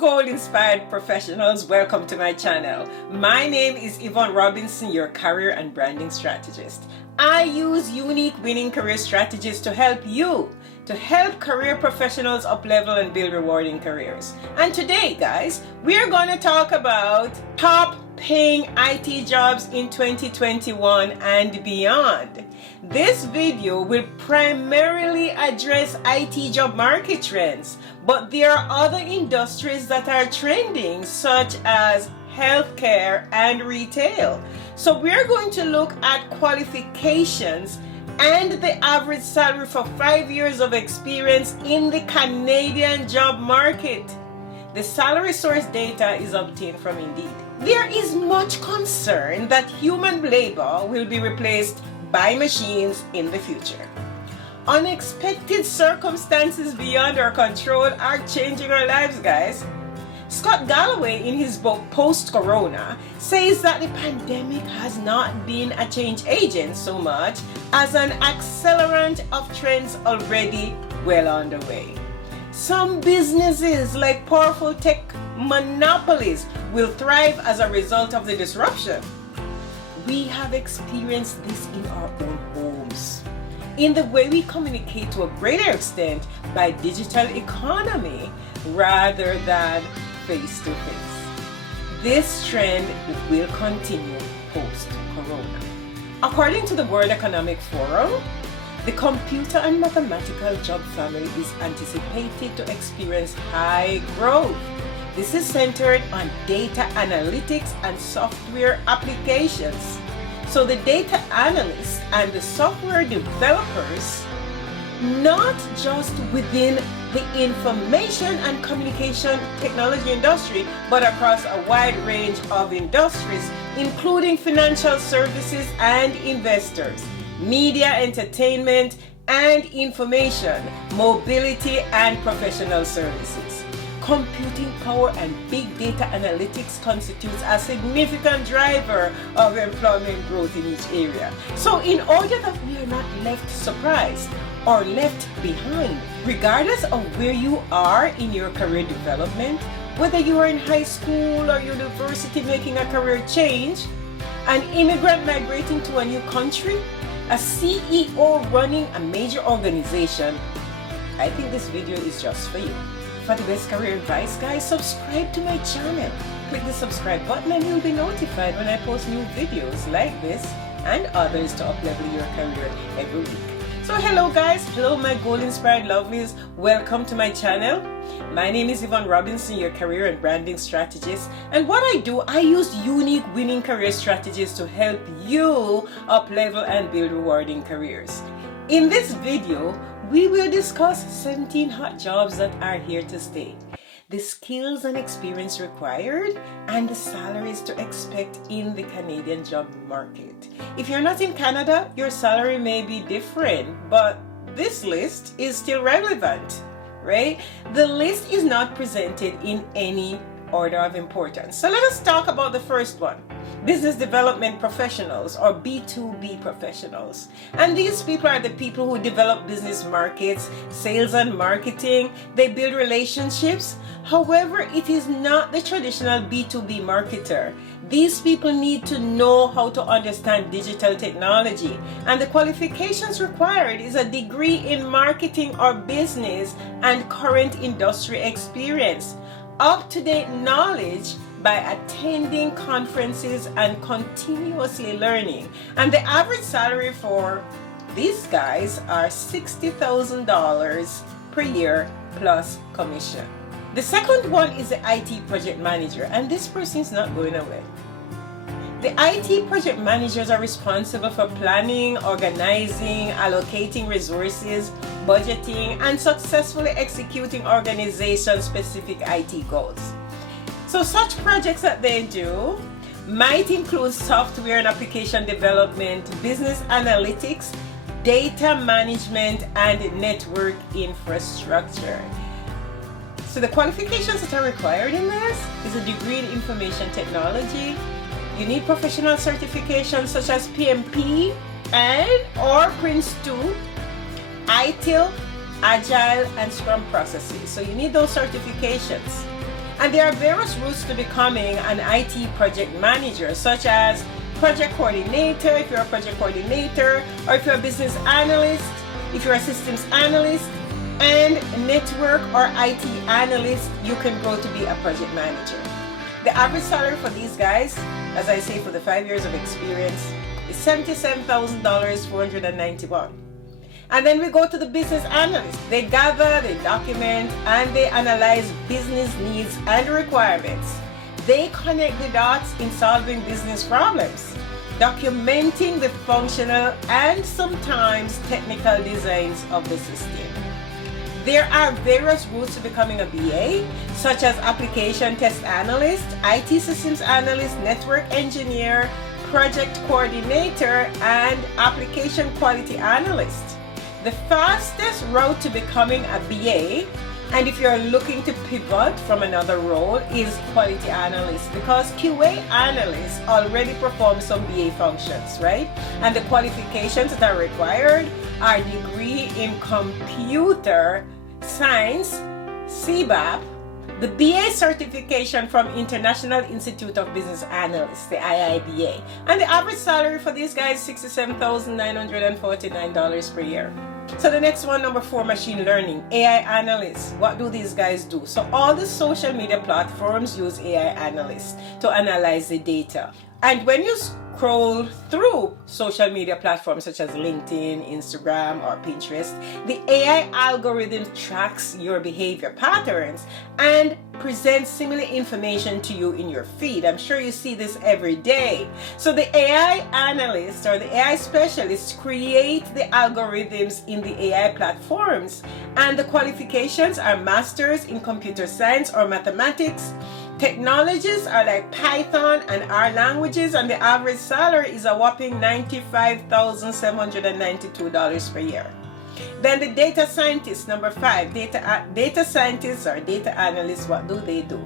goal-inspired professionals, welcome to my channel. My name is Yvonne Robinson, your career and branding strategist. I use unique winning career strategies to help you, to help career professionals up-level and build rewarding careers. And today, guys, we're going to talk about top paying IT jobs in 2021 and beyond. This video will primarily address IT job market trends, but there are other industries that are trending, such as healthcare and retail. So we're going to look at qualifications and the average salary for 5 years of experience in the Canadian job market. The salary source data is obtained from Indeed. There is much concern that human labor will be replaced by machines in the future. Unexpected circumstances beyond our control are changing our lives, guys. Scott Galloway, in his book Post-Corona, says that the pandemic has not been a change agent so much as an accelerant of trends already well underway. Some businesses, like powerful tech monopolies, will thrive as a result of the disruption. We have experienced this in our own homes, in the way we communicate to a greater extent by digital economy rather than face-to-face. This trend will continue post-corona. According to the World Economic Forum, the computer and mathematical job family is anticipated to experience high growth. This is centered on data analytics and software applications. So the data analysts and the software developers, not just within the information and communication technology industry, but across a wide range of industries, including financial services and investors, media, entertainment and information, mobility and professional services. Computing power and big data analytics constitutes a significant driver of employment growth in each area. So in order that we are not left surprised or left behind, regardless of where you are in your career development, whether you are in high school or university making a career change, an immigrant migrating to a new country, a CEO running a major organization, I think this video is just for you. For the best career advice, guys, subscribe to my channel. Click the subscribe button and you'll be notified when I post new videos like this and others to up-level your career every week. So hello guys, hello my goal-inspired lovelies, welcome to my channel. My name is Yvonne Robinson, your career and branding strategist, and what I do, I use unique winning career strategies to help you up-level and build rewarding careers. In this video, we will discuss 17 hot jobs that are here to stay, the skills and experience required, and the salaries to expect in the Canadian job market. If you're not in Canada, your salary may be different, but this list is still relevant, right? The list is not presented in any order of importance. So let us talk about the first one. Business development professionals, or B2B professionals. And these people are the people who develop business markets, sales and marketing. They build relationships. However, it is not the traditional B2B marketer. These people need to know how to understand digital technology. And the qualifications required is a degree in marketing or business and current industry experience, up-to-date knowledge by attending conferences and continuously learning. And the average salary for these guys are $60,000 per year plus commission. The second one is the IT project manager, and this person is not going away. The IT project managers are responsible for planning, organizing, allocating resources, budgeting, and successfully executing organization-specific IT goals. So such projects that they do might include software and application development, business analytics, data management, and network infrastructure. So the qualifications that are required in this is a degree in information technology. You need professional certifications such as PMP and or Prince2, ITIL, Agile, and Scrum processes. So you need those certifications. And there are various routes to becoming an IT project manager, such as project coordinator, if you're a project coordinator, or if you're a business analyst, if you're a systems analyst, and network or IT analyst, you can grow to be a project manager. The average salary for these guys, as I say, for the 5 years of experience, is $77,491. And then we go to the business analyst. They gather, they document, and they analyze business needs and requirements. They connect the dots in solving business problems, documenting the functional and sometimes technical designs of the system. There are various routes to becoming a BA, such as application test analyst, IT systems analyst, network engineer, project coordinator, and application quality analyst. The fastest route to becoming a BA, and if you're looking to pivot from another role, is quality analyst, because QA analysts already perform some BA functions, right? And the qualifications that are required are degree in computer science, CBAP, the BA certification from International Institute of Business Analysts, the IIBA. And the average salary for these guys is $67,949 per year. So the next one, number 4, machine learning, AI analysts. What do these guys do? So all the social media platforms use AI analysts to analyze the data. And when you scroll through social media platforms such as LinkedIn, Instagram, or Pinterest, the AI algorithm tracks your behavior patterns and presents similar information to you in your feed. I'm sure you see this every day. So the AI analysts or the AI specialists create the algorithms in the AI platforms, and the qualifications are masters in computer science or mathematics. Technologies are like Python and R languages, and the average salary is a whopping $95,792 per year. Then the data scientists, number 5, data scientists or data analysts, what do they do?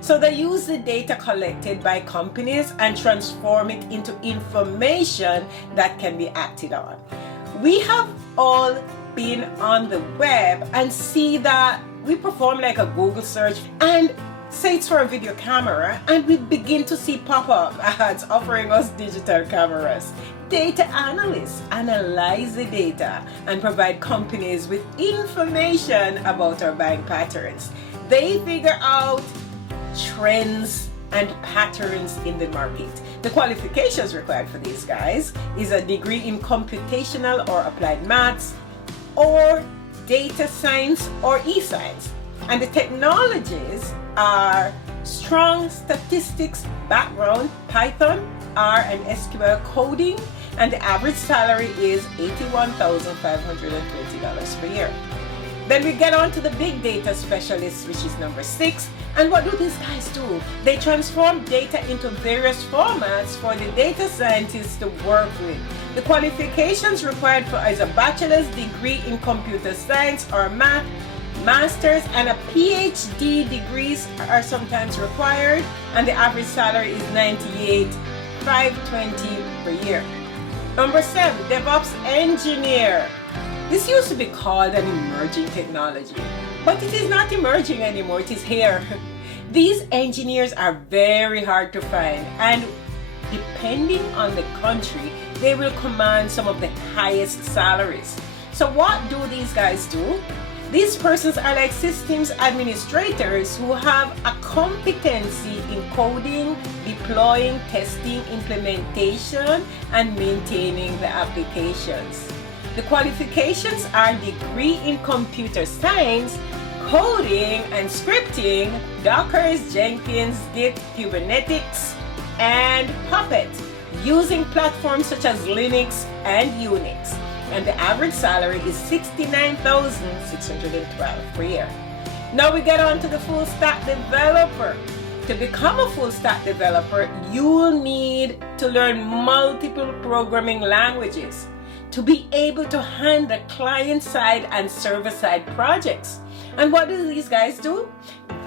So they use the data collected by companies and transform it into information that can be acted on. We have all been on the web and see that we perform like a Google search and say it's for a video camera, and we begin to see pop-up ads offering us digital cameras. Data analysts analyze the data and provide companies with information about our buying patterns. They figure out trends and patterns in the market. The qualifications required for these guys is a degree in computational or applied maths, or data science or e-science. And the technologies are strong statistics background, Python, R, and SQL coding, and the average salary is $81,520 per year. Then we get on to the big data specialists, which is number 6. And what do these guys do? They transform data into various formats for the data scientists to work with. The qualifications required for is a bachelor's degree in computer science or math, master's, and a PhD degrees are sometimes required, and the average salary is $98,520 per year. Number 7, DevOps Engineer. This used to be called an emerging technology, but it is not emerging anymore, it is here. These engineers are very hard to find, and depending on the country, they will command some of the highest salaries. So what do these guys do? These persons are like systems administrators who have a competency in coding, deploying, testing, implementation, and maintaining the applications. The qualifications are degree in computer science, coding and scripting, Docker, Jenkins, Git, Kubernetes, and Puppet, using platforms such as Linux and Unix. And the average salary is $69,612 per year. Now we get on to the full stack developer. To become a full stack developer, you will need to learn multiple programming languages to be able to handle client-side and server-side projects. And what do these guys do?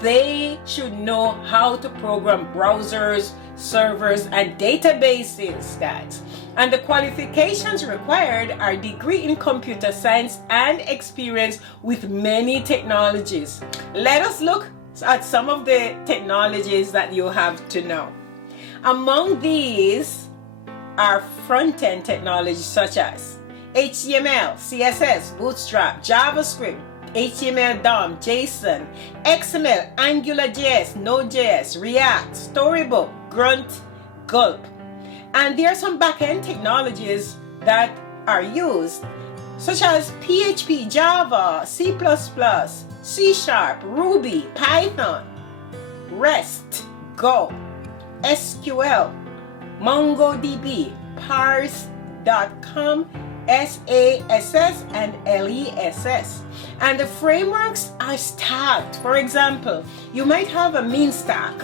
They should know how to program browsers, servers, and databases, guys. And the qualifications required are degree in computer science and experience with many technologies. Let us look at some of the technologies that you have to know. Among these are front-end technologies such as HTML, CSS, Bootstrap, JavaScript, HTML DOM, JSON, XML, AngularJS, Node.js, React, Storybook, Grunt, Gulp. And there are some back-end technologies that are used, such as PHP, Java, C++, C#, Ruby, Python, REST, Go, SQL, MongoDB, Parse.com, SASS, and LESS. And the frameworks are stacked. For example, you might have a mean stack,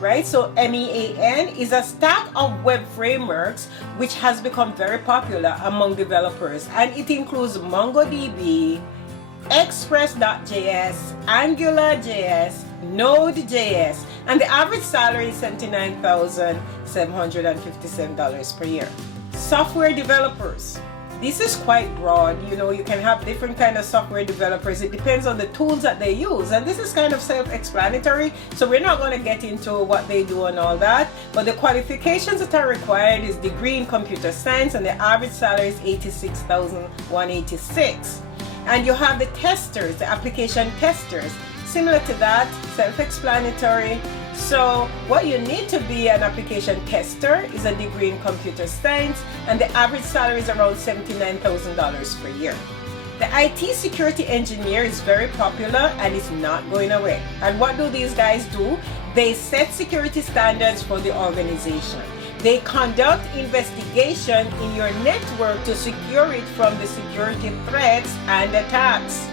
right? So MEAN is a stack of web frameworks which has become very popular among developers, and it includes MongoDB, Express.js, AngularJS, Node.js, and the average salary is $79,757 per year. Software developers. This is quite broad. You can have different kind of software developers. It depends on the tools that they use, and this is kind of self-explanatory, so we're not going to get into what they do and all that. But the qualifications that are required is degree in computer science, and the average salary is $86,186. And you have the testers, the application testers. Similar to that, self-explanatory. So what you need to be an application tester is a degree in computer science, and the average salary is around $79,000 per year. The IT security engineer is very popular and is not going away. And what do these guys do? They set security standards for the organization. They conduct investigation in your network to secure it from the security threats and attacks.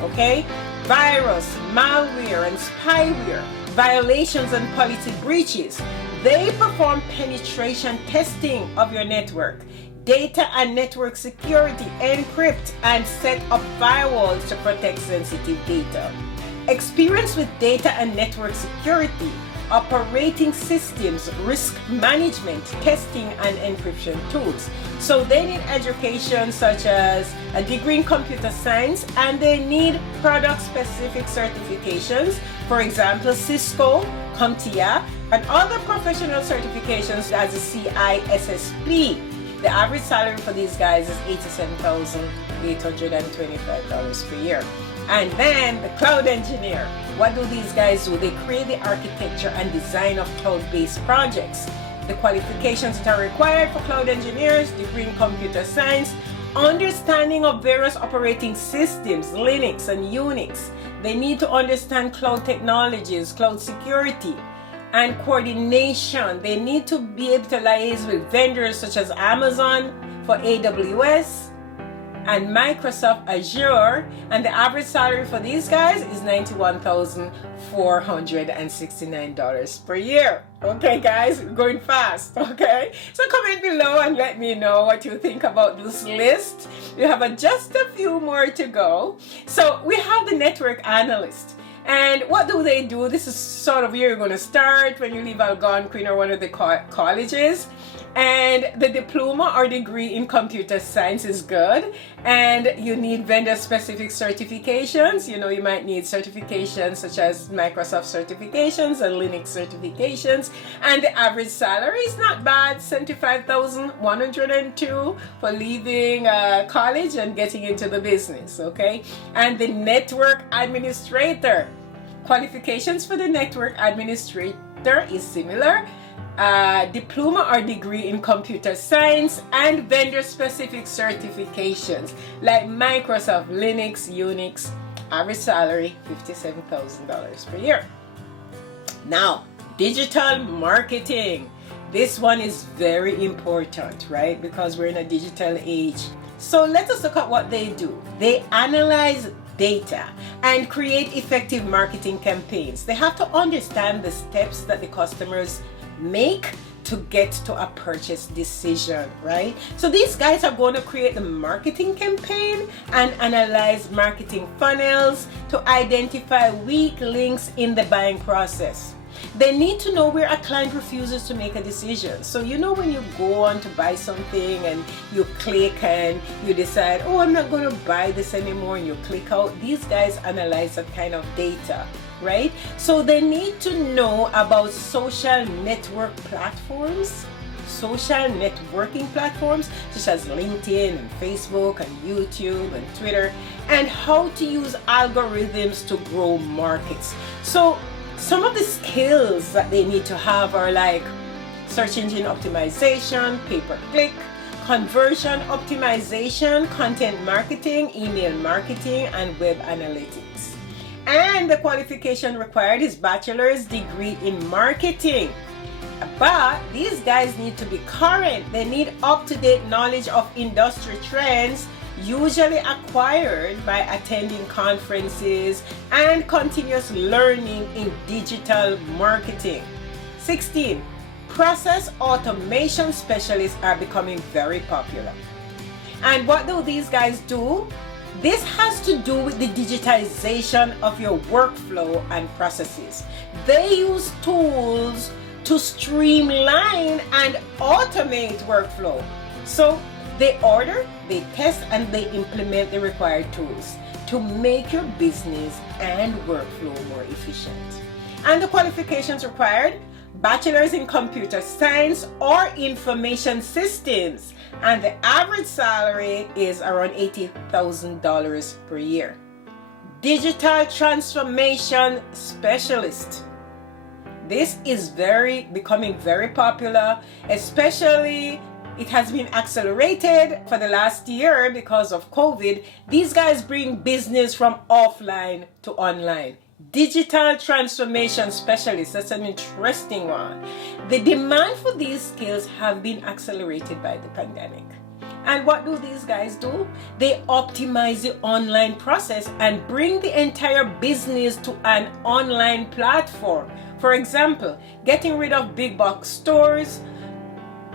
Okay? Virus, malware, and spyware, violations and policy breaches. They perform penetration testing of your network, data and network security, encrypt and set up firewalls to protect sensitive data. Experience with data and network security, operating systems, risk management, testing, and encryption tools. So they need education such as a degree in computer science, and they need product-specific certifications. For example, Cisco, CompTIA, and other professional certifications as a CISSP. The average salary for these guys is $87,825 per year. And then the cloud engineer. What do these guys do? They create the architecture and design of cloud-based projects. The qualifications that are required for cloud engineers: degree in computer science, understanding of various operating systems, Linux and Unix. They need to understand cloud technologies, cloud security, and coordination. They need to be able to liaise with vendors such as Amazon for AWS and Microsoft Azure, and the average salary for these guys is $91,469 per year. Okay guys, we're going fast, okay? So comment below and let me know what you think about this list. We have just a few more to go. So we have the network analyst. And what do they do? This is sort of where you're going to start when you leave Algonquin or one of the colleges. And the diploma or degree in computer science is good. And you need vendor-specific certifications. You might need certifications such as Microsoft certifications and Linux certifications. And the average salary is not bad, $75,102 for leaving college and getting into the business, okay? And the network administrator. Qualifications for the network administrator is similar. Diploma or degree in computer science and vendor-specific certifications like Microsoft, Linux, Unix. Average salary $57,000 per year. Now, digital marketing. This one is very important, right? Because we're in a digital age. So let us look at what they do. They analyze data and create effective marketing campaigns. They have to understand the steps that the customers make to get to a purchase decision, right? So these guys are going to create the marketing campaign and analyze marketing funnels to identify weak links in the buying process. They need to know where a client refuses to make a decision. So when you go on to buy something and you click and you decide, oh, I'm not going to buy this anymore, and you click out. These guys analyze that kind of data, right? So they need to know about social network platforms, social networking platforms such as LinkedIn and Facebook and YouTube and Twitter, and how to use algorithms to grow markets. So some of the skills that they need to have are like search engine optimization, pay-per-click, conversion optimization, content marketing, email marketing, and web analytics. And the qualification required is bachelor's degree in marketing. But these guys need to be current. They need up-to-date knowledge of industry trends, usually acquired by attending conferences and continuous learning in digital marketing. 16. Process automation specialists are becoming very popular. And what do these guys do? This has to do with the digitization of your workflow and processes. They use tools to streamline and automate workflow. So they order, they test, and they implement the required tools to make your business and workflow more efficient. And the qualifications required: bachelor's in computer science or information systems, and the average salary is around $80,000 per year. Digital transformation specialist. This is becoming very popular, especially it has been accelerated for the last year because of COVID. These guys bring business from offline to online. Digital transformation specialist, that's an interesting one. The demand for these skills have been accelerated by the pandemic. And what do these guys do? They optimize the online process and bring the entire business to an online platform. For example, getting rid of big box stores.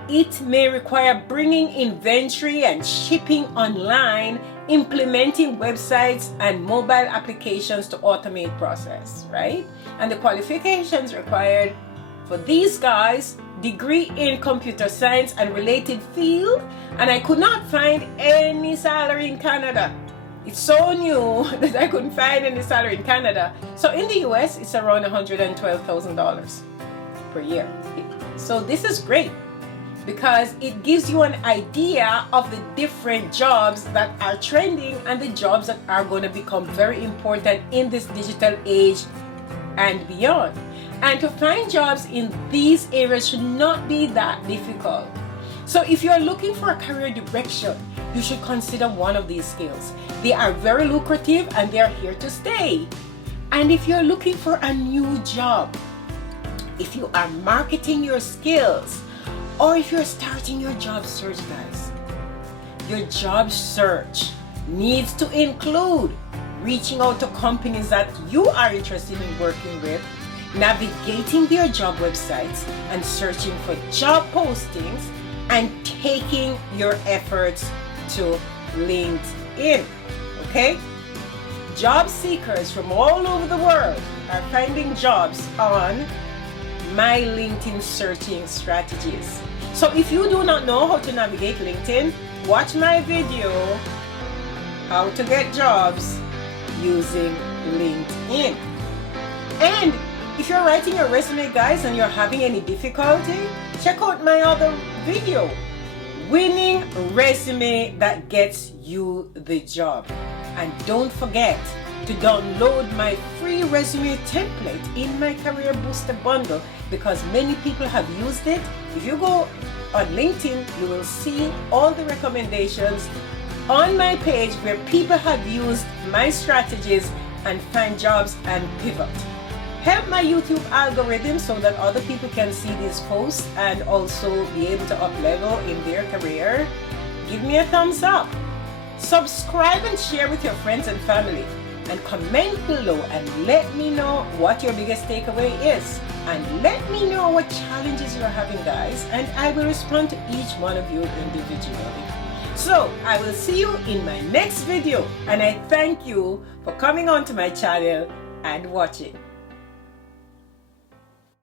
It may require bringing inventory and shipping online, implementing websites and mobile applications to automate process, right? And the qualifications required for these guys: degree in computer science and related field. And I could not find any salary in Canada. It's so new that I couldn't find any salary in Canada. So in the US, it's around $112,000 per year. So this is great, because it gives you an idea of the different jobs that are trending and the jobs that are going to become very important in this digital age and beyond. And to find jobs in these areas should not be that difficult. So if you're looking for a career direction, you should consider one of these skills. They are very lucrative and they are here to stay. And if you're looking for a new job, if you are marketing your skills, or if you're starting your job search, guys, your job search needs to include reaching out to companies that you are interested in working with, navigating their job websites and searching for job postings, and taking your efforts to LinkedIn. Okay? Job seekers from all over the world are finding jobs on my LinkedIn searching strategies. So if you do not know how to navigate LinkedIn, watch my video, how to get jobs using LinkedIn. And if you're writing your resume, guys, and you're having any difficulty, check out my other video, winning resume that gets you the job. And don't forget to download my free resume template in my Career Booster bundle, because many people have used it. If you go on LinkedIn, you will see all the recommendations on my page where people have used my strategies and find jobs and pivot. Help my YouTube algorithm so that other people can see these posts and also be able to up level in their career. Give me a thumbs up. Subscribe and share with your friends and family. And comment below and let me know what your biggest takeaway is. And let me know what challenges you're having, guys. And I will respond to each one of you individually. So I will see you in my next video. And I thank you for coming onto my channel and watching.